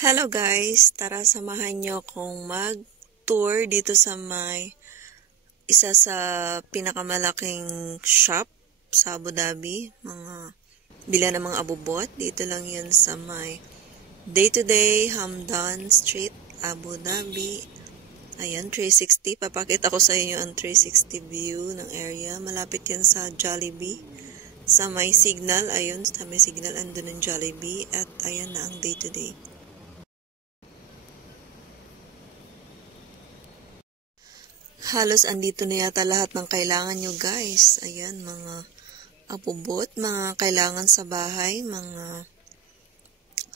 Hello guys! Tara samahan nyo akong mag-tour dito sa isa sa pinakamalaking shop sa Abu Dhabi. Bila ng mga abubot. Dito lang yun sa Day-to-Day Hamdan Street, Abu Dhabi. Ayan, 360. Papakita ko sa inyo ang 360 view ng area. Malapit yan sa Jollibee. Sa may signal, ayun, sa may signal, andun ang Jollibee. At ayan na ang Day-to-Day. Halos andito na yata lahat ng kailangan nyo guys. Ayan, mga abubot, mga kailangan sa bahay, mga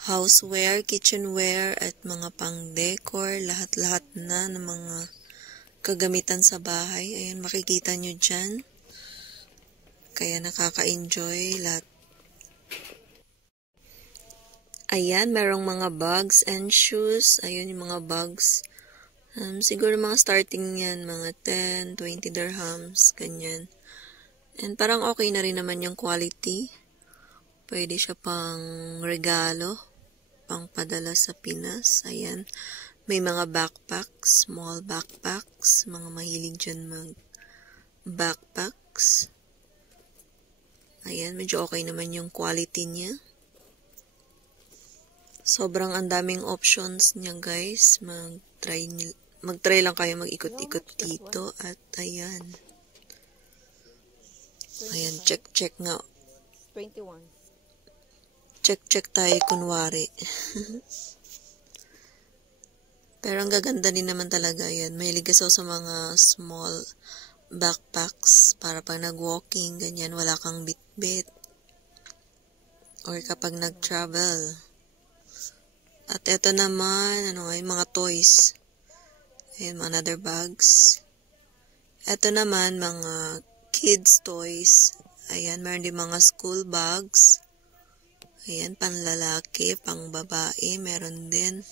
houseware, kitchenware, at mga pang-decor, lahat-lahat na ng mga kagamitan sa bahay. Ayan, makikita nyo dyan. Kaya nakaka-enjoy lahat. Ayan, merong mga bags and shoes. Ayun yung mga bags. Siguro mga starting yan, mga 10, 20 dirhams, ganyan. And parang okay na rin naman yung quality. Pwede siya pang regalo, pang padala sa Pinas. Ayan. May mga backpacks, small backpacks. Mga mahilig dyan backpacks. Ayan, medyo okay naman yung quality niya. Sobrang andaming options niya guys. Mag-try lang kayo mag-ikot-ikot dito. At ayan. Ayan, check nga. 21. Check tayo kunwari. Pero ang gaganda din naman talaga yan. Mahilig kasi sa mga small backpacks para pag nag-walking, ganyan, wala kang bit-bit. Or kapag nag-travel. At eto naman, mga toys. Ayan, mga another bags. Eto naman, mga kids toys. Ayan, meron din mga school bags. Ayan, panlalaki, pang babae, meron din.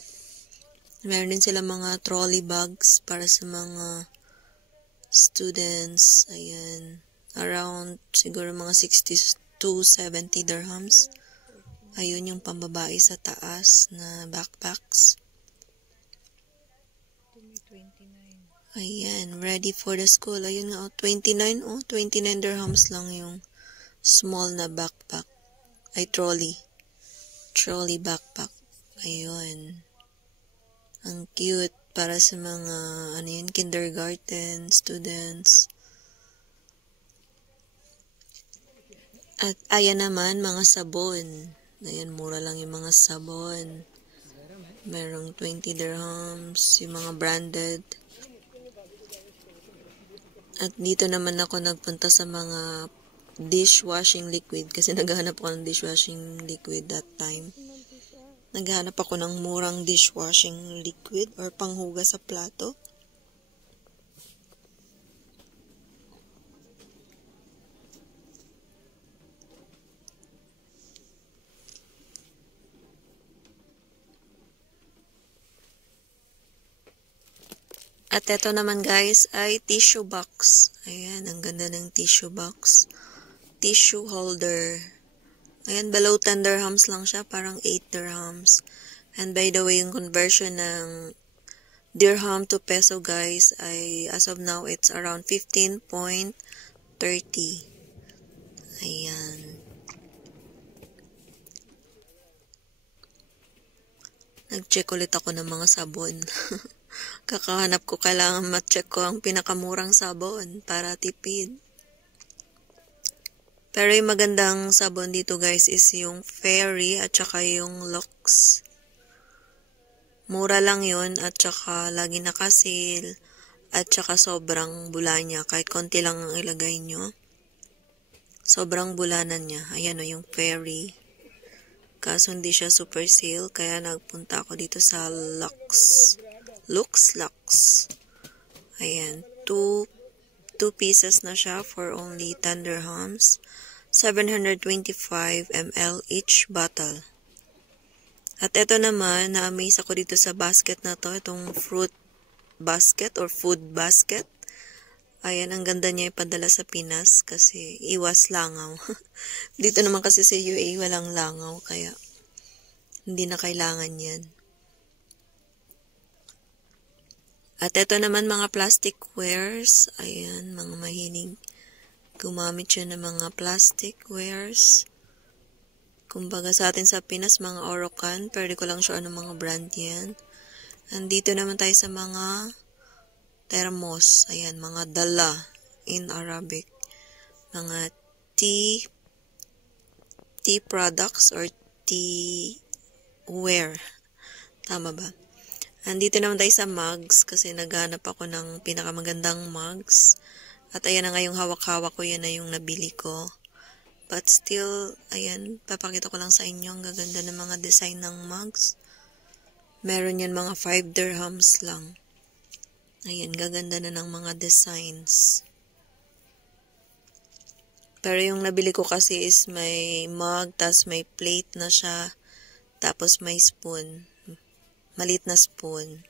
Meron din sila mga trolley bags para sa mga students. Ayan, around siguro mga 60 to 70 dirhams. Ayun yung pambabae sa taas na backpacks. Ayan, ready for the school. Ayun nga, 29 dirhams lang yung small na backpack. Ay, trolley backpack. Ayun. Ang cute para sa mga, kindergarten students. At ayan naman, mga sabon. Ayan, mura lang yung mga sabon. Merong 20 dirhams, yung mga branded. At dito naman ako nagpunta sa mga dishwashing liquid kasi naghahanap ako ng dishwashing liquid that time. Naghahanap ako ng murang dishwashing liquid or panghugas sa plato. At eto naman guys ay tissue box. Ayan, ang ganda ng tissue box. Tissue holder. Ayan, below 10 dirhams lang siya. Parang 8 dirhams. And by the way, yung conversion ng dirham to peso guys ay as of now it's around 15.30. Ayan. Nag-check ulit ako ng mga sabon. Kakahanap ko, kailangan ma-check ko ang pinakamurang sabon para tipid. Pero yung magandang sabon dito guys is yung Fairy at saka yung Lux. Mura lang yun at saka lagi nakasil at saka sobrang bula niya. Kahit konti lang ang ilagay nyo. Sobrang bulanan niya. Ayan o yung Fairy. Kaso hindi siya super sale kaya nagpunta ako dito sa Lux. Ayan, 2 pieces na siya for only 10 dirhams. 725 ml each bottle. At ito naman, na-amaze ako dito sa basket na to. Itong fruit basket or food basket. Ayan, ang ganda niya ipadala sa Pinas kasi iwas langaw. Dito naman kasi sa UAE walang langaw kaya hindi na kailangan yan. At ito naman mga plastic wares. Ayan, mga mahilig gumamit siya ng mga plastic wares. Kumbaga sa atin sa Pinas, mga Orocan. Pero di ko lang sure anong mga brand yan. Andito naman tayo sa mga thermos. Ayan, mga dala in Arabic. Mga tea products or tea ware. Tama ba? Andito naman tayo sa mugs kasi naghanap ako ng pinakamagandang mugs. At ayan na nga yung hawak-hawak ko, yan na yung nabili ko. But still, ayan, papakita ko lang sa inyo ang gaganda ng mga design ng mugs. Meron yan mga 5 dirhams lang. Ayan, gaganda na ng mga designs. Pero yung nabili ko kasi is may mug, tas may plate na siya, tapos may spoon. Maliit na spoon.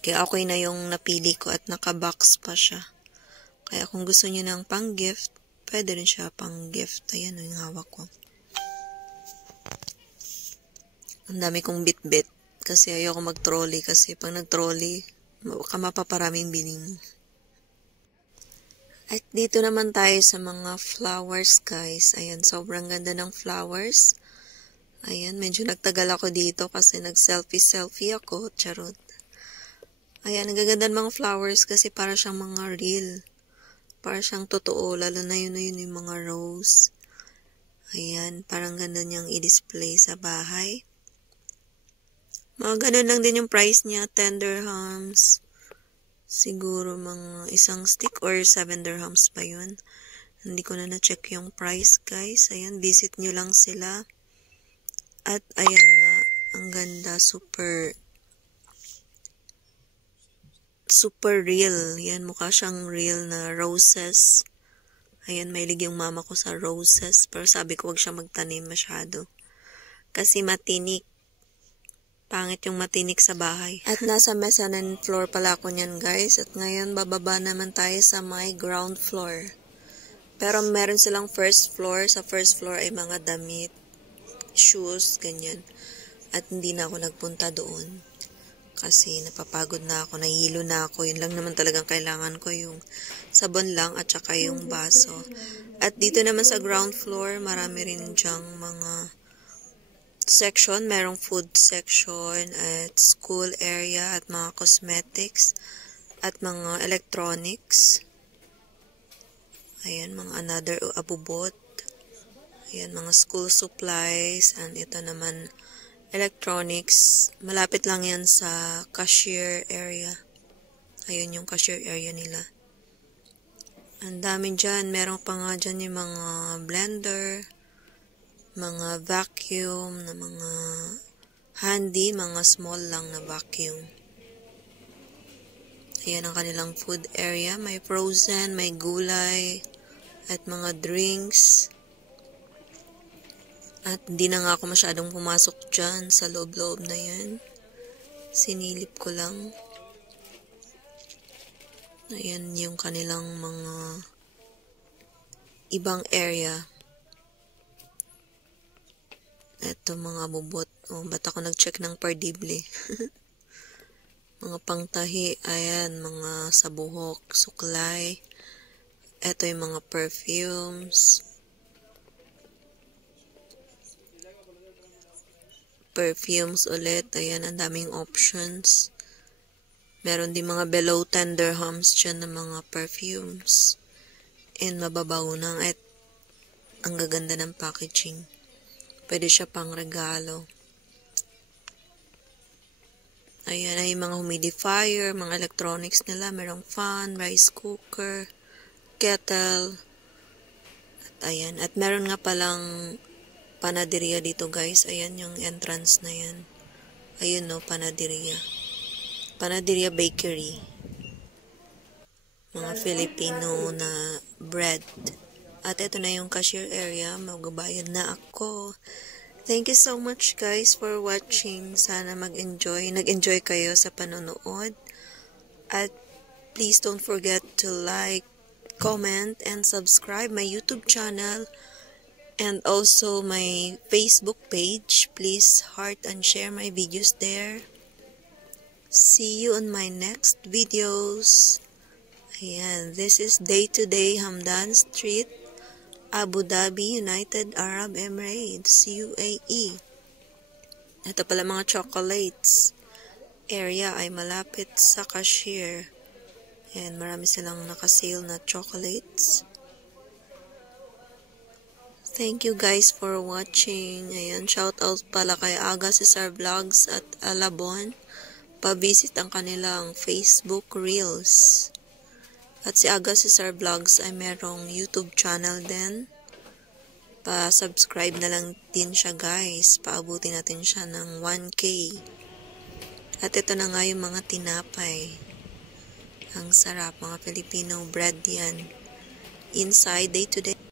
Kaya okay na yung napili ko at naka-box pa siya. Kaya kung gusto niyo ng pang-gift, pwede rin siya pang-gift. Ayan yung hawak ko. Ang dami kong bit-bit. Kasi ayoko mag-trolley. Kasi pag nag-trolley, mapaparaming biling. At dito naman tayo sa mga flowers, guys. Ayan, sobrang ganda ng flowers. Ayan, medyo nagtagal ako dito kasi nag-selfie ako. Charot. Ayan, nagaganda ng mga flowers kasi para siyang mga real. Para siyang totoo, lalo na yun yung mga rose. Ayan, parang ganda niyang i-display sa bahay. Mga ganun lang din yung price niya, 10 dirhams. Siguro mga isang stick or 7 dirhams pa yun. Hindi ko na na-check yung price, guys. Ayan, visit nyo lang sila. At ayan nga, ang ganda, super real. Yan, mukha siyang real na roses. Ayan, mahilig yung mama ko sa roses. Pero sabi ko, wag siya magtanim masyado. Kasi matinik. Pangit yung matinik sa bahay. At nasa mezzanine floor pala ako niyan, guys. At ngayon, bababa naman tayo sa my ground floor. Pero meron silang first floor. Sa first floor ay mga damit, shoes, ganyan. At hindi na ako nagpunta doon. Kasi napapagod na ako, nahihilo na ako. Yun lang naman talagang kailangan ko, yung sabon lang at saka yung baso. At dito naman sa ground floor, marami rin dyang mga section. Merong food section at school area at mga cosmetics at mga electronics. Ayan, mga another abubot. Ayan, mga school supplies. And ito naman electronics. Malapit lang yan sa cashier area. Ayun yung cashier area nila. Ang dami dyan. Meron pa nga dyan yung mga blender, mga vacuum, na mga handy, mga small lang na vacuum. Ayan ang kanilang food area. May frozen, may gulay, at mga drinks. At hindi na nga ako masyadong pumasok dyan sa loob-loob na yan. Sinilip ko lang. Ayan yung kanilang mga ibang area. Ito mga bubot. Oh, ba't ako nag-check ng pardible? Mga pangtahi. Ayan, mga sabuhok, suklay. Ito yung mga perfumes. Perfumes ulit. Ayan, ang daming options. Meron din mga below 10 dirhams dyan na mga perfumes. And mababaw lang. At ang gaganda ng packaging. Pwede siya pang regalo. Ayan ay mga humidifier, mga electronics nila. Merong fan, rice cooker, kettle. At ayan. At meron nga palang panaderia dito, guys. Ayan yung entrance na yan. Ayun no, panaderia. Panaderia bakery. Mga Filipino na bread. At ito na yung cashier area. Magbabayad na ako. Thank you so much, guys, for watching. Sana nag-enjoy kayo sa panonood. At please don't forget to like, comment, and subscribe my YouTube channel. And also my Facebook page. Please heart and share my videos there. See you on my next videos. Ayan, this is Day-to-Day Hamdan Street, Abu Dhabi, United Arab Emirates, UAE. Ito pala mga chocolates. Area ay malapit sa cashier. Ayan, marami silang nakasale na chocolates. Thank you guys for watching. Ayan, shout out pala kay Aga Cesar Vlogs at Alabon. Pa-visit ang kanilang Facebook Reels. At si Aga Cesar Vlogs ay merong YouTube channel din. Pa-subscribe na lang din siya guys. Paabutin natin siya ng 1K. At ito na nga yung mga tinapay. Ang sarap, mga Filipino bread yan. Inside Day-to-Day.